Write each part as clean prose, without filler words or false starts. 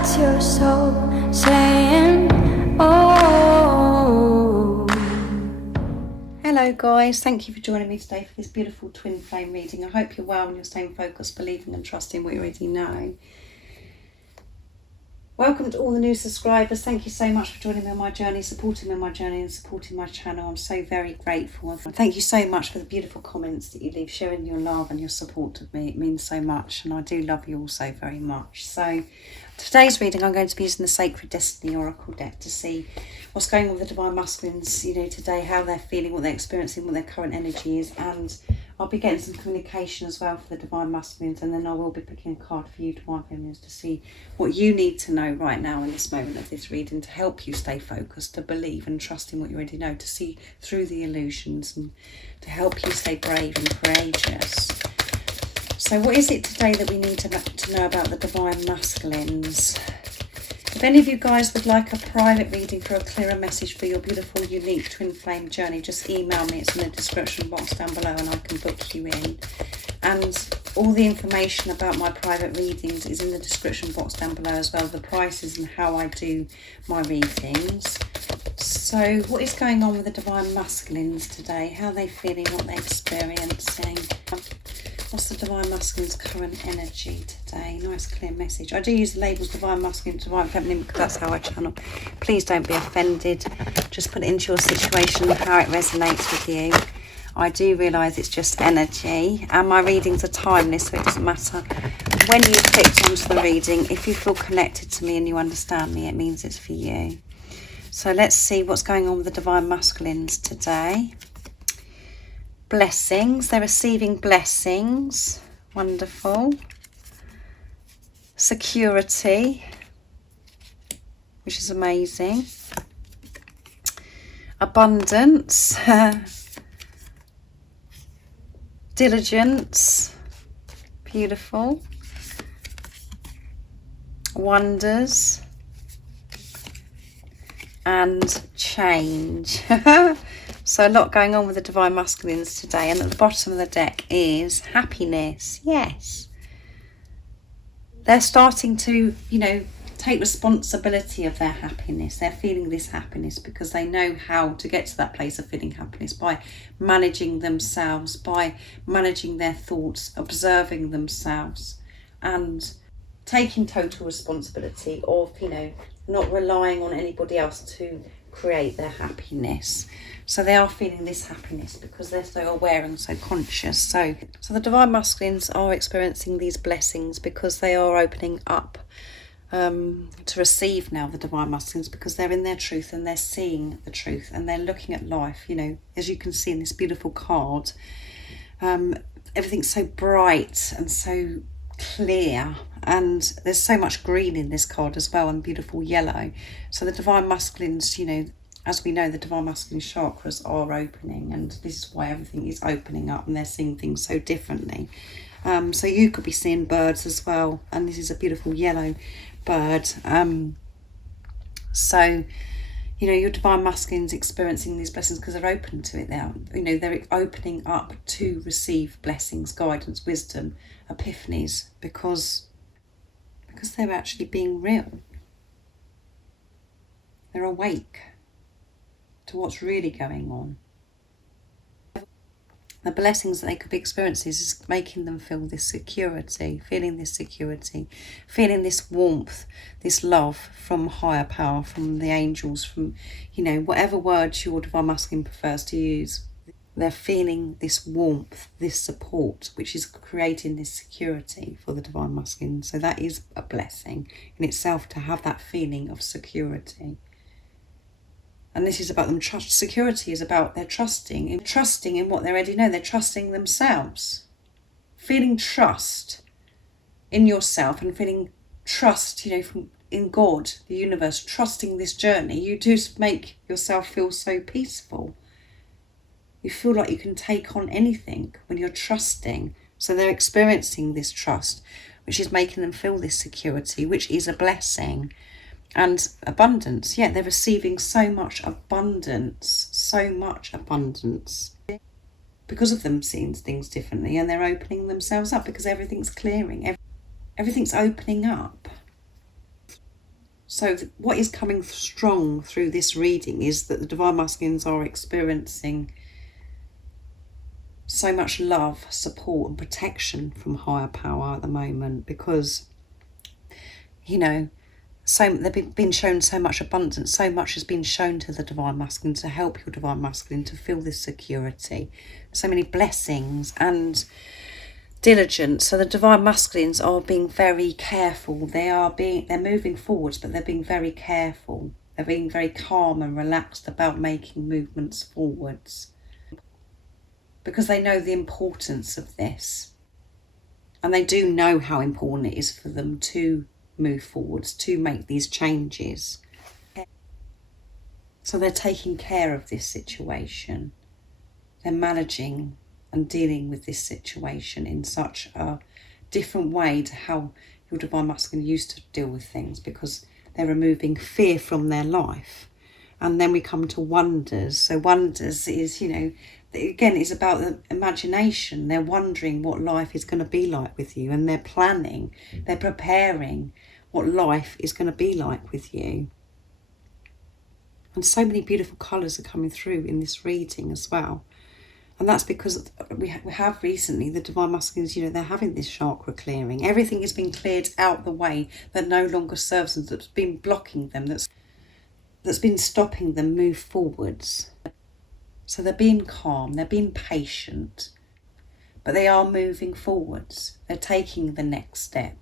That's your soul saying, oh. Hello guys, thank you for joining me today for this beautiful twin flame reading. I hope you're well and you're staying focused, believing and trusting what you already know. Welcome to all the new subscribers. Thank you so much for joining me on my journey, supporting me on my journey and supporting my channel. I'm so very grateful. Thank you so much for the beautiful comments that you leave, sharing your love and your support of me. It means so much and I do love you all so very much. So today's reading, I'm going to be using the Sacred Destiny Oracle deck to see what's going on with the Divine Masculines, today, how they're feeling, what they're experiencing, what their current energy is, and I'll be getting some communication as well for the Divine Masculines, and then I will be picking a card for you, Divine Feminines, to see what you need to know right now in this moment of this reading to help you stay focused, to believe and trust in what you already know, to see through the illusions and to help you stay brave and courageous. So what is it today that we need to know about the Divine Masculines? If any of you guys would like a private reading for a clearer message for your beautiful, unique twin flame journey, just email me. It's in the description box down below and I can book you in. And all the information about my private readings is in the description box down below as well. The prices and how I do my readings. So what is going on with the Divine Masculines today? How are they feeling? What they're experiencing? What's the Divine Masculine's current energy today? Nice clear message. I do use the labels Divine Masculine, Divine Feminine because that's how I channel. Please don't be offended. Just put it into your situation, how it resonates with you. I do realise it's just energy and my readings are timeless, so it doesn't matter when you clicked onto the reading. If you feel connected to me and you understand me, it means it's for you. So let's see what's going on with the Divine Masculines today. Blessings, they're receiving blessings. Wonderful. Security, which is amazing. Abundance. Diligence, beautiful. Wonders and change. So a lot going on with the Divine Masculines today, and at the bottom of the deck is happiness. Yes, they're starting to take responsibility of their happiness. They're feeling this happiness because they know how to get to that place of feeling happiness by managing themselves, by managing their thoughts, observing themselves and taking total responsibility of not relying on anybody else to create their happiness. So they are feeling this happiness because they're so aware and so conscious. So the Divine Masculines are experiencing these blessings because they are opening up to receive now the Divine Masculines, because they're in their truth and they're seeing the truth and they're looking at life. As you can see in this beautiful card, everything's so bright and so clear, and there's so much green in this card as well, and beautiful yellow. So the Divine Masculines, as we know, the Divine Masculine chakras are opening, and this is why everything is opening up and they're seeing things so differently. So you could be seeing birds as well, and this is a beautiful yellow bird. So your Divine Masculine's experiencing these blessings because they're open to it now. They're opening up to receive blessings, guidance, wisdom, epiphanies, because they're actually being real. They're awake to what's really going on. The blessings that they could be experiencing is making them feel this security, feeling this warmth, this love from higher power, from the angels, from, whatever words your Divine Masculine prefers to use. They're feeling this warmth, this support, which is creating this security for the Divine Masculine. So that is a blessing in itself, to have that feeling of security. And this is about them trust. Security is about their trusting in what they already know. They're trusting themselves. Feeling trust in yourself and feeling trust, in God, the universe, trusting this journey. You just make yourself feel so peaceful. You feel like you can take on anything when you're trusting. So they're experiencing this trust, which is making them feel this security, which is a blessing. And abundance, they're receiving so much abundance because of them seeing things differently, and they're opening themselves up because everything's clearing, everything's opening up. So what is coming strong through this reading is that the Divine Masculines are experiencing so much love, support and protection from higher power at the moment, because, you know, they've been shown so much abundance, so much has been shown to the Divine Masculine to help your Divine Masculine to feel this security, so many blessings and diligence. So the Divine Masculines are being very careful. They're moving forwards, but they're being very careful. They're being very calm and relaxed about making movements forwards, because they know the importance of this, and they do know how important it is for them to move forwards, to make these changes. So they're taking care of this situation. They're managing and dealing with this situation in such a different way to how your Divine Masculine used to deal with things, because they're removing fear from their life. And then we come to wonders. So wonders is, you know, again, it's about the imagination. They're wondering what life is going to be like with you, and they're planning, they're preparing what life is going to be like with you. And so many beautiful colours are coming through in this reading as well. And that's because we have recently, the Divine Masculines, you know, they're having this chakra clearing. Everything has been cleared out the way that no longer serves them, that's been blocking them, that's been stopping them move forwards. So they're being calm, they're being patient, but they are moving forwards. They're taking the next step.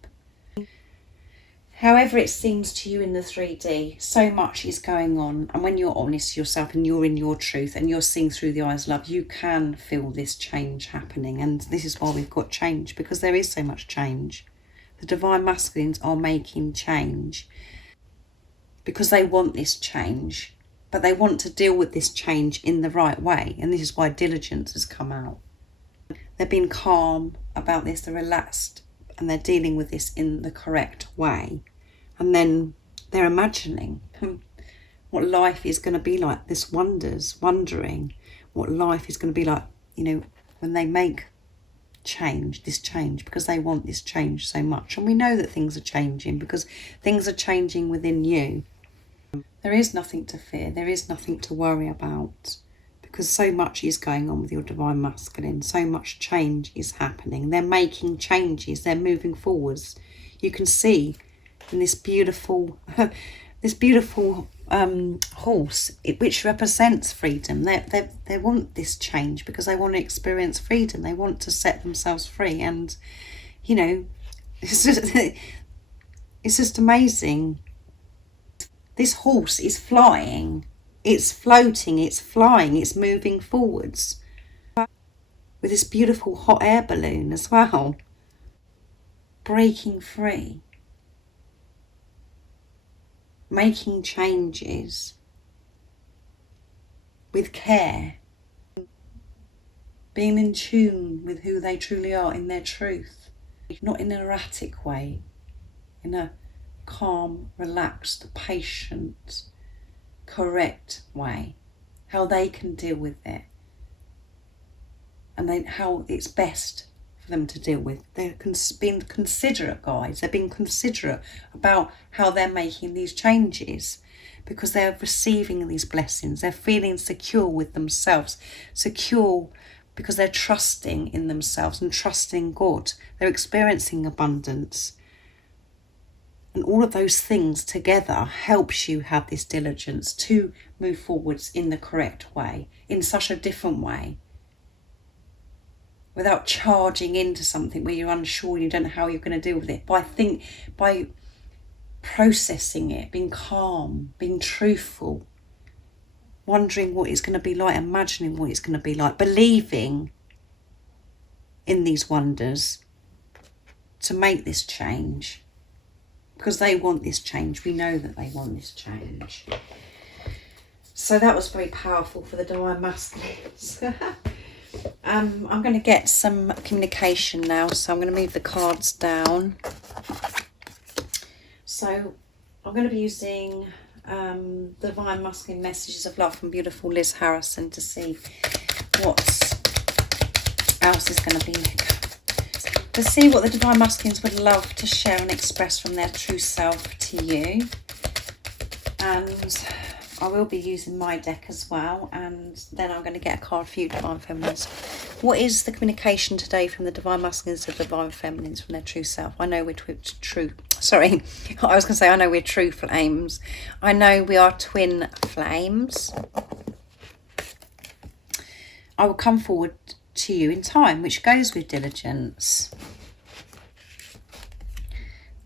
However it seems to you in the 3D, so much is going on. And when you're honest to yourself and you're in your truth and you're seeing through the eyes of love, you can feel this change happening. And this is why we've got change, because there is so much change. The Divine Masculines are making change because they want this change, but they want to deal with this change in the right way. And this is why diligence has come out. They're being calm about this, they're relaxed, and they're dealing with this in the correct way. And then they're imagining what life is going to be like, this wondering what life is going to be like, you know, when they make this change, because they want this change so much. And we know that things are changing, because things are changing within you. There is nothing to fear, there is nothing to worry about, because so much is going on with your Divine Masculine, so much change is happening. They're making changes, they're moving forwards. You can see in this beautiful horse, which represents freedom. They want this change because they want to experience freedom. They want to set themselves free, and you know, it's just amazing. This horse is flying. It's floating, it's flying, it's moving forwards with this beautiful hot air balloon as well, breaking free, making changes with care, being in tune with who they truly are in their truth, not in an erratic way, in a calm, relaxed, patient, correct way, how they can deal with it, and then how it's best for them to deal with. They're being considerate, guys. They're being considerate about how they're making these changes, because they're receiving these blessings. They're feeling secure with themselves, secure because they're trusting in themselves and trusting God. They're experiencing abundance. And all of those things together helps you have this diligence to move forwards in the correct way, in such a different way, without charging into something where you're unsure, you don't know how you're going to deal with it. By processing it, being calm, being truthful, wondering what it's going to be like, imagining what it's going to be like, believing in these wonders to make this change. Because they want this change. We know that they want this change. So that was very powerful for the Divine Masculines. I'm going to get some communication now. So I'm going to move the cards down. So I'm going to be using the Divine Masculine Messages of Love from beautiful Liz Harrison to see what else is going to be, to see what the Divine Masculines would love to share and express from their true self to you. And I will be using my deck as well, and then I'm going to get a card for you, Divine Feminines. What is the communication today from the Divine Masculines to the Divine Feminines from their true self? I know we're true. Sorry, I was going to say I know we're true flames. I know we are twin flames. I will come forward to you in time, which goes with diligence.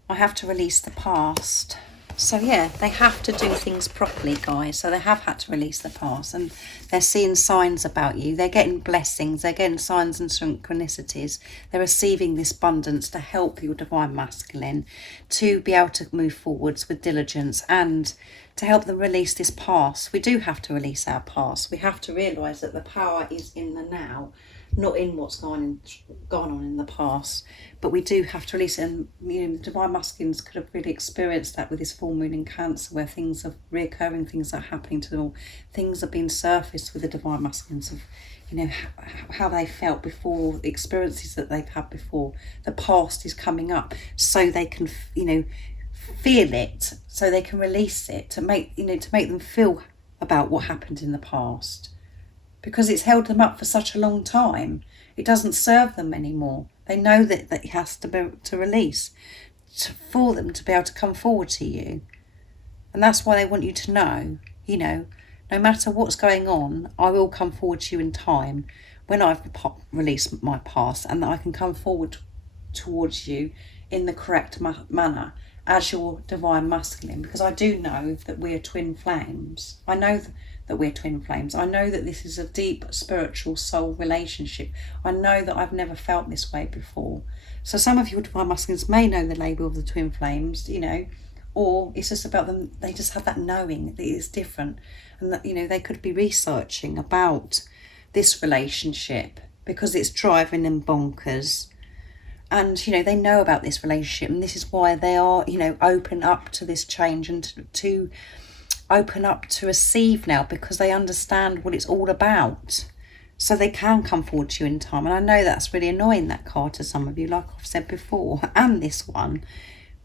I have to release the past. So yeah, they have to do things properly, guys. So they have had to release the past, and they're seeing signs about you. They're getting blessings. They're getting signs and synchronicities. They're receiving this abundance to help your Divine Masculine to be able to move forwards with diligence and to help them release this past. We do have to release our past. We have to realise that the power is in the now, not in what's gone on in the past. But we do have to release it. And you know, the Divine Masculines could have really experienced that with this full moon in Cancer, where things are reoccurring, things are happening to them, all things are being surfaced with the Divine Masculines of, you know, how they felt before, the experiences that they've had before. The past is coming up so they can, you know, feel it, so they can release it, to make them feel about what happened in the past, because it's held them up for such a long time. It doesn't serve them anymore. They know that it has to be to release, for them to be able to come forward to you. And that's why they want you to know, you know, no matter what's going on, I will come forward to you in time when I've released my past, and that I can come forward towards you in the correct manner as your Divine Masculine, because I do know that we're twin flames. I know that we're twin flames. I know that this is a deep spiritual soul relationship. I know that I've never felt this way before. So some of your Divine Masculines may know the label of the twin flames, you know, or it's just about them, they just have that knowing that it's different, and that, you know, they could be researching about this relationship because it's driving them bonkers. And, you know, they know about this relationship, and this is why they are, you know, open up to this change and to open up to receive now, because they understand what it's all about. So they can come forward to you in time. And I know that's really annoying, that card, to some of you, like I've said before, and this one.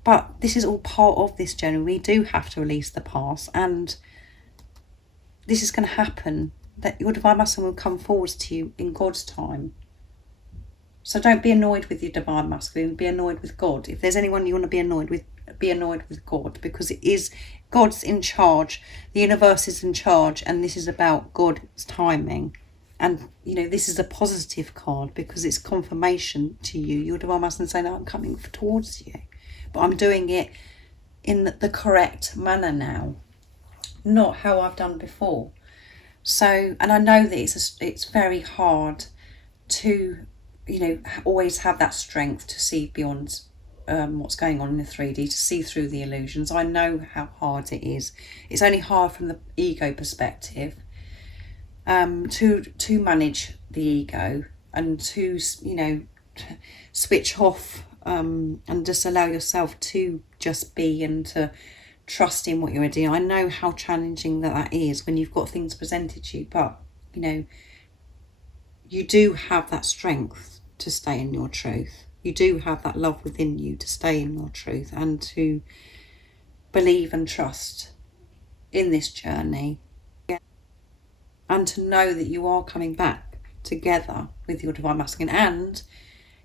But this is all part of this journey. We do have to release the past, and this is going to happen, that your Divine Masculine will come forward to you in God's time. So don't be annoyed with your Divine Masculine, be annoyed with God. If there's anyone you want to be annoyed with God, because it is God's in charge. The universe is in charge, and this is about God's timing. And, you know, this is a positive card because it's confirmation to you. Your Divine Masculine saying, I'm coming towards you, but I'm doing it in the correct manner now, not how I've done before. So, and I know that it's very hard to, you know, always have that strength to see beyond what's going on in the 3D, to see through the illusions. I know how hard it is. It's only hard from the ego perspective, to manage the ego and to, you know, switch off and just allow yourself to just be and to trust in what you're doing. I know how challenging that is when you've got things presented to you, but, you know, you do have that strength to stay in your truth. You do have that love within you to stay in your truth and to believe and trust in this journey, and to know that you are coming back together with your Divine Masculine. And,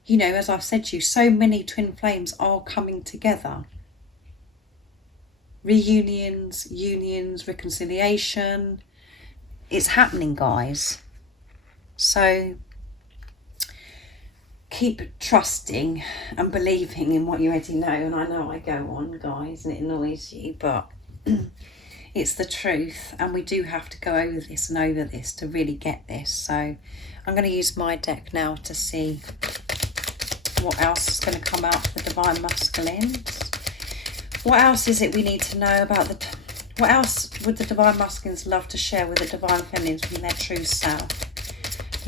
you know, as I've said to you, so many twin flames are coming together. Reunions, unions, reconciliation. It's happening, guys. So keep trusting and believing in what you already know. And I know I go on, guys, and it annoys you, but it's the truth. And we do have to go over this and over this to really get this. So I'm going to use my deck now to see what else is going to come out for the Divine Masculines. What else is it we need to know about what else would the Divine Masculines love to share with the Divine Feminines from their true self?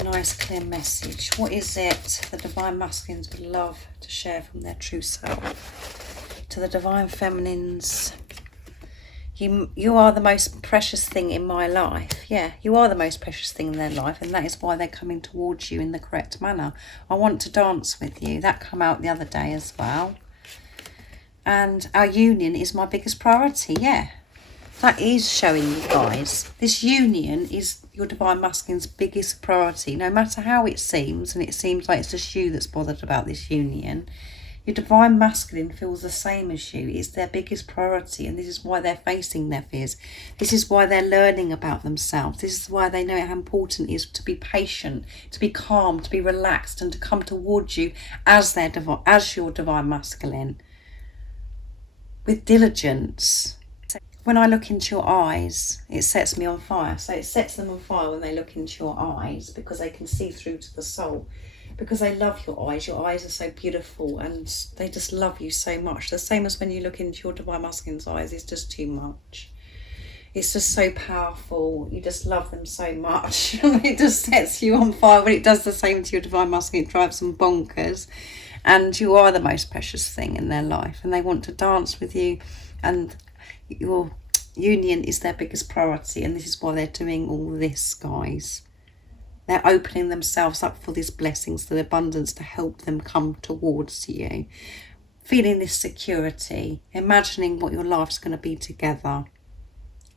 Nice clear message. What is it the Divine Masculines would love to share from their true self to the Divine Feminines? You are the most precious thing in my life. Yeah, you are the most precious thing in their life, and that is why they're coming towards you in the correct manner. I want to dance with you. That came out the other day as well. And our union is my biggest priority. Yeah, that is showing you guys this union is your Divine Masculine's biggest priority. No matter how it seems, and it seems like it's just you that's bothered about this union, your Divine Masculine feels the same as you. It's their biggest priority, and this is why they're facing their fears. This is why they're learning about themselves. This is why they know how important it is to be patient, to be calm, to be relaxed, and to come towards you as your Divine Masculine with diligence. When I look into your eyes, it sets me on fire. So it sets them on fire when they look into your eyes, because they can see through to the soul. Because they love your eyes. Your eyes are so beautiful and they just love you so much. The same as when you look into your Divine Masculine's eyes, it's just too much. It's just so powerful. You just love them so much. It just sets you on fire. When it does the same to your Divine Masculine, it drives them bonkers. And you are the most precious thing in their life. And they want to dance with you. And your union is their biggest priority, and this is why they're doing all this, guys. They're opening themselves up for these blessings, for the abundance, to help them come towards you. Feeling this security, imagining what your life's going to be together,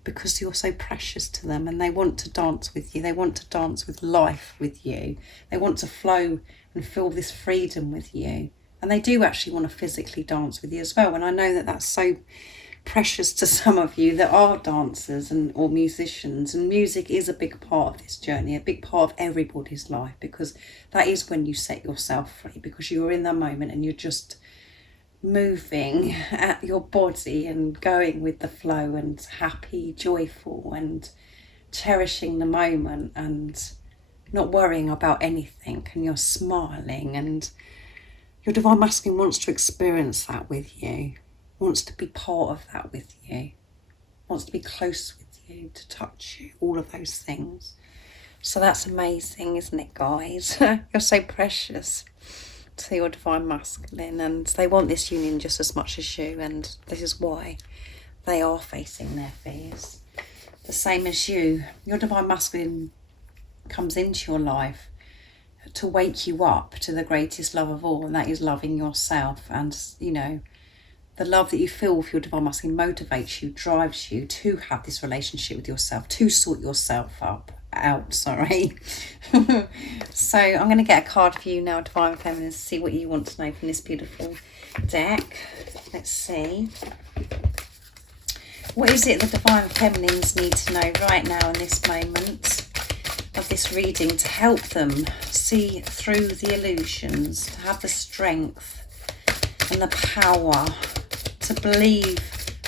because you're so precious to them, and they want to dance with you. They want to dance with life with you. They want to flow and feel this freedom with you. And they do actually want to physically dance with you as well. And I know that that's so precious to some of you that are dancers or musicians, and music is a big part of this journey, a big part of everybody's life, because that is when you set yourself free, because you're in the moment and you're just moving at your body and going with the flow and happy, joyful, and cherishing the moment and not worrying about anything, and you're smiling, and your Divine Masculine wants to experience that with you. Wants to be part of that with you, wants to be close with you, to touch you, all of those things. So that's amazing, isn't it, guys? You're so precious to your Divine Masculine, and they want this union just as much as you, and this is why they are facing their fears. The same as you. Your Divine Masculine comes into your life to wake you up to the greatest love of all, and that is loving yourself. And, you know, the love that you feel with your Divine Masculine motivates you, drives you to have this relationship with yourself, to sort yourself out. So I'm going to get a card for you now, Divine Feminine, to see what you want to know from this beautiful deck. Let's see. What is it the Divine Feminines need to know right now in this moment of this reading to help them see through the illusions, to have the strength and the power to believe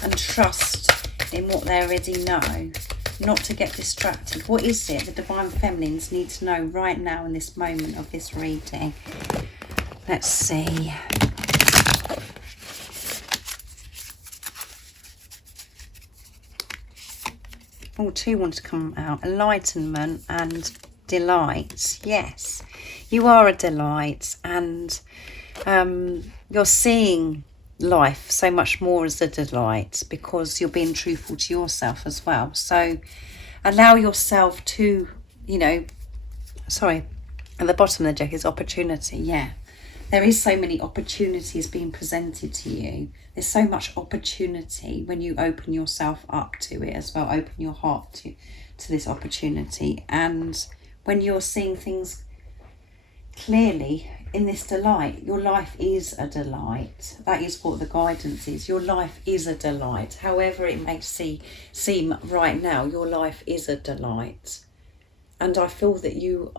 and trust in what they already know, not to get distracted? What is it the Divine Feminines need to know right now in this moment of this reading? Let's see. Oh, two want to come out. Enlightenment and delight. Yes, you are a delight, and you're seeing life so much more as a delight, because you're being truthful to yourself as well. So allow yourself to, at the bottom of the deck is opportunity. Yeah, there is so many opportunities being presented to you. There's so much opportunity when you open yourself up to it as well. Open your heart to this opportunity, and when you're seeing things clearly in this delight, your life is a delight. That is what the guidance is. Your life is a delight. However it may seem right now, your life is a delight. And I feel that you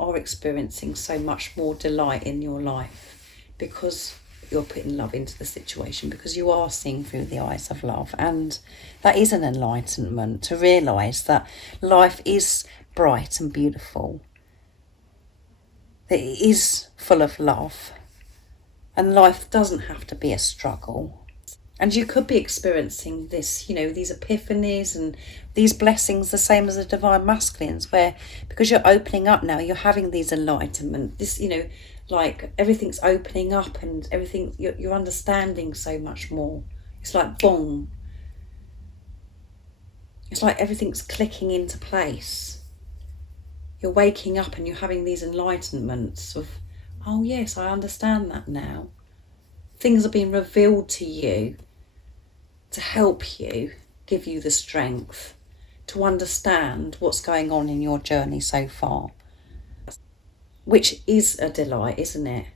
are experiencing so much more delight in your life, because you're putting love into the situation, because you are seeing through the eyes of love. And that is an enlightenment, to realise that life is bright and beautiful. That it is full of love, and life doesn't have to be a struggle. And you could be experiencing this, these epiphanies and these blessings the same as the Divine Masculines, where because you're opening up now, you're having these enlightenment, this, like everything's opening up and everything, you're understanding so much more. It's like boom. It's like everything's clicking into place. You're waking up and you're having these enlightenments of, oh yes, I understand that now. Things are being revealed to you to help you give you the strength to understand what's going on in your journey so far, which is a delight, isn't it?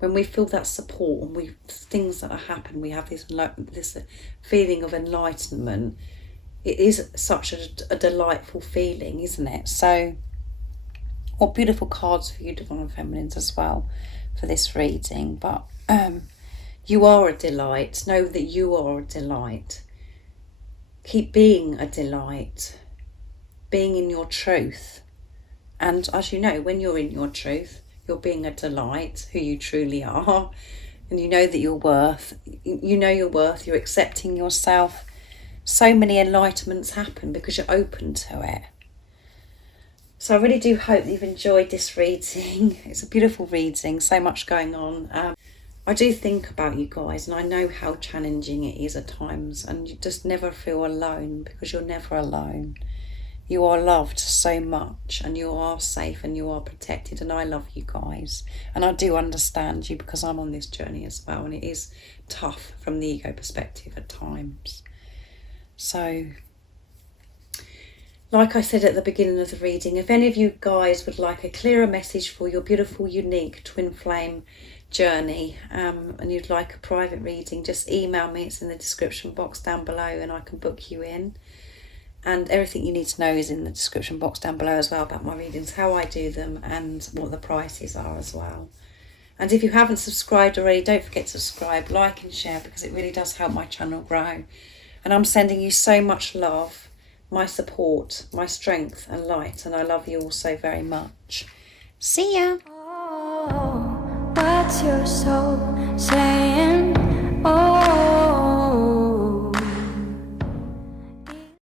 When we feel that support and things that happen, we have this feeling of enlightenment. It is such a delightful feeling, isn't it? So, what beautiful cards for you, Divine Feminines, as well for this reading. But you are a delight. Know that you are a delight. Keep being a delight, being in your truth. And as you know, when you're in your truth, you're being a delight, who you truly are. And you know that you're worth. You know your worth. You're accepting yourself. So many enlightenments happen because you're open to it. So I really do hope that you've enjoyed this reading. It's a beautiful reading, so much going on. I do think about you guys, and I know how challenging it is at times, and you just never feel alone, because you're never alone. You are loved so much, and you are safe, and you are protected, and I love you guys. And I do understand you, because I'm on this journey as well, and it is tough from the ego perspective at times. So, like I said at the beginning of the reading, if any of you guys would like a clearer message for your beautiful, unique twin flame journey, and you'd like a private reading, just email me. It's in the description box down below, and I can book you in. And everything you need to know is in the description box down below as well, about my readings, how I do them, and what the prices are as well. And if you haven't subscribed already, don't forget to subscribe, like and share, because it really does help my channel grow. And I'm sending you so much love, my support, my strength and light, and I love you all so very much. See ya. Oh, what's your soul saying?